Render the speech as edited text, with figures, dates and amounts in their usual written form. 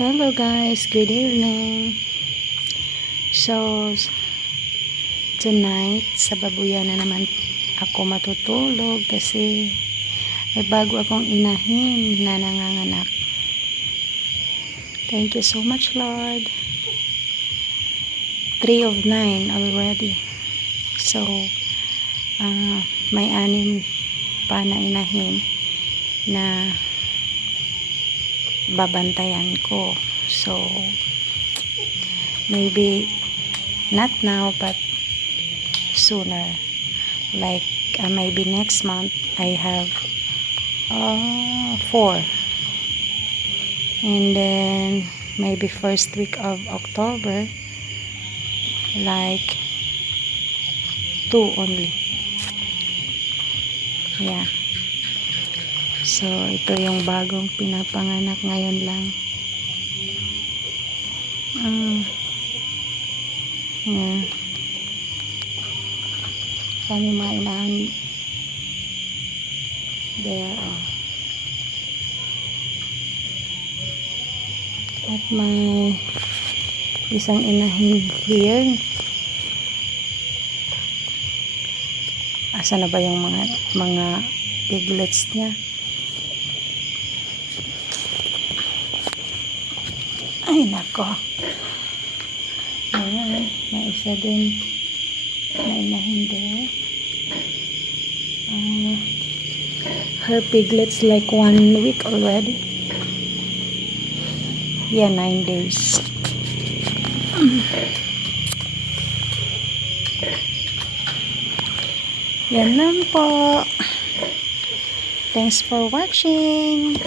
Hello guys, good evening. So tonight sa babuyan na naman ako matutulog kasi may bago akong inahin na nanganganak. Thank you so much, Lord. 3 of 9 already. So may 6 pa na inahin na babantayan ko. So maybe not now but sooner, like maybe next month I have 4, and then maybe first week of October like 2 only. Yeah. So, ito yung bagong pinapanganak ngayon lang. Yeah. Kami mga inahan there. At may isang inahin here. Asa na ba yung mga piglets niya? Ay nako, ayan, may isa din na inahin there. Her piglets like 1 week already. Yeah, 9 days. Yan lang po. Thanks for watching.